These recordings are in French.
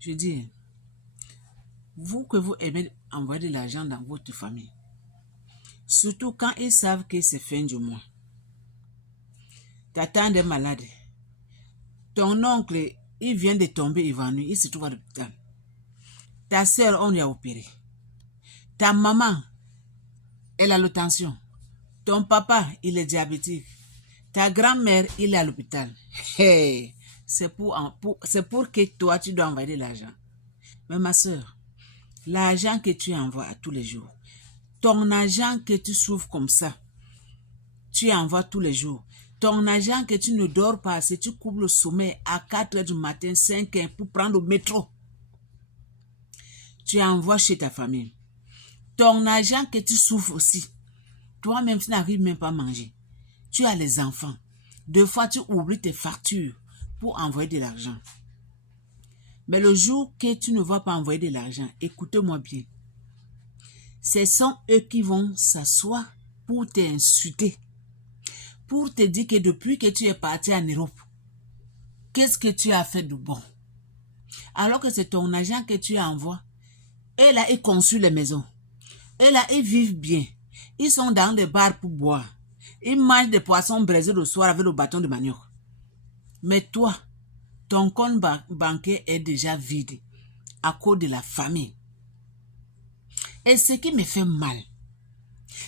Je dis, vous que vous aimez envoyer de l'argent dans votre famille, surtout quand ils savent que c'est fin du mois, ta tante est malade, ton oncle, il vient de tomber évanoui, il se trouve à l'hôpital, ta soeur, on lui a opéré, ta maman, elle a la tension, ton papa, il est diabétique, ta grand-mère, il est à l'hôpital. Hey, c'est pour que toi, tu dois envoyer de l'argent. Mais ma soeur, l'argent que tu envoies à tous les jours, ton argent que tu souffres comme ça, tu envoies tous les jours. Ton argent que tu ne dors pas assez, tu coupes le sommeil à 4 h du matin, 5 h pour prendre le métro. Tu envoies chez ta famille. Ton argent que tu souffres aussi, toi-même, tu n'arrives même pas à manger. Tu as les enfants. Deux fois, tu oublies tes factures pour envoyer de l'argent. Mais le jour que tu ne vas pas envoyer de l'argent, écoutez-moi bien. Ce sont eux qui vont s'asseoir pour t'insulter. Pour te dire que depuis que tu es parti en Europe, qu'est-ce que tu as fait de bon? Alors que c'est ton argent que tu envoies. Et là, ils construisent les maisons. Et là, ils vivent bien. Ils sont dans des bars pour boire. Ils mangent des poissons braisés le soir avec le bâton de manioc. Mais toi, ton compte bancaire est déjà vide à cause de la famille. Et ce qui me fait mal,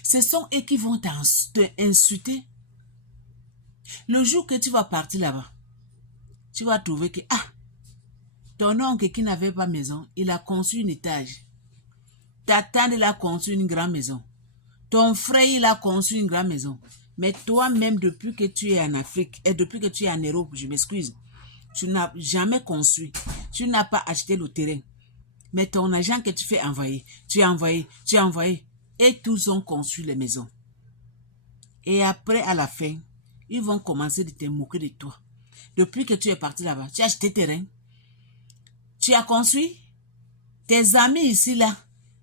ce sont eux qui vont t'insulter. Le jour que tu vas partir là-bas, tu vas trouver que, ton oncle qui n'avait pas maison, il a construit un étage. Ta tante, il a construit une grande maison. Ton frère, il a construit une grande maison. Mais toi-même, depuis que tu es en Afrique, et depuis que tu es en Europe, je m'excuse, tu n'as jamais construit. Tu n'as pas acheté le terrain. Mais ton argent que tu fais envoyer, tu as envoyé. Et tous ont construit les maisons. Et après, à la fin, ils vont commencer de te moquer de toi. Depuis que tu es parti là-bas, tu as acheté terrain. Tu as construit. Tes amis ici, là,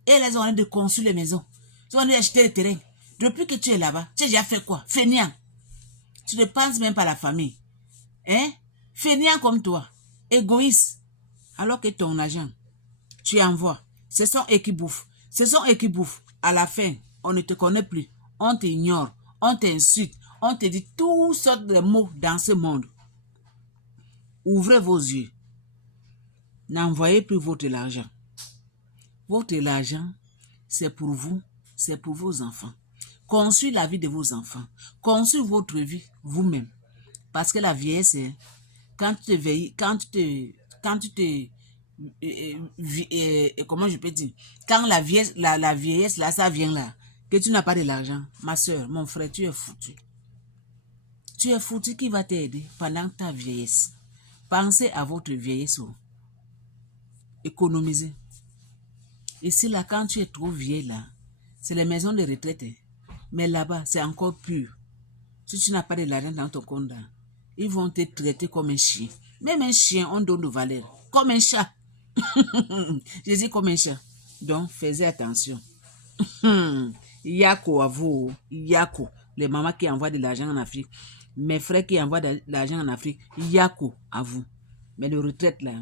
et les ont de construire les maisons. Ils ont acheté le terrain. Depuis que tu es là-bas, tu as déjà fait quoi? Fainéant. Tu ne penses même pas à la famille. Hein? Fainéant comme toi. Égoïste. Alors que ton argent, tu envoies. Ce sont eux qui bouffent. Ce sont eux qui bouffent. À la fin, on ne te connaît plus. On t'ignore. On t'insulte. On te dit toutes sortes de mots dans ce monde. Ouvrez vos yeux. N'envoyez plus votre argent. Votre argent, c'est pour vous, c'est pour vos enfants. Construisez la vie de vos enfants. Construisez votre vie vous-même. Parce que la vieillesse, quand tu te veilles, comment je peux dire, quand la vieillesse, là, ça vient là, que tu n'as pas de l'argent, ma soeur, mon frère, tu es foutu. Tu es foutu qui va t'aider pendant ta vieillesse. Pensez à votre vieillesse. Économisez. Ici, là, quand tu es trop vieille, là, c'est les maisons de retraite. Mais là-bas, c'est encore pur. Si tu n'as pas de l'argent dans ton compte, là, ils vont te traiter comme un chien. Même un chien, on donne de valeur. Comme un chat. Je dis comme un chat. Donc, faites attention. Yako à vous. Yako. Les mamans qui envoient de l'argent en Afrique. Mes frères qui envoient de l'argent en Afrique. Yako à vous. Mais le retraite, là,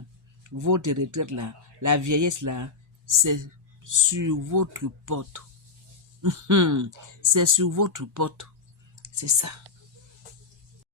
votre retraite, là, la vieillesse, là, c'est sur votre porte. C'est sur votre porte. C'est ça.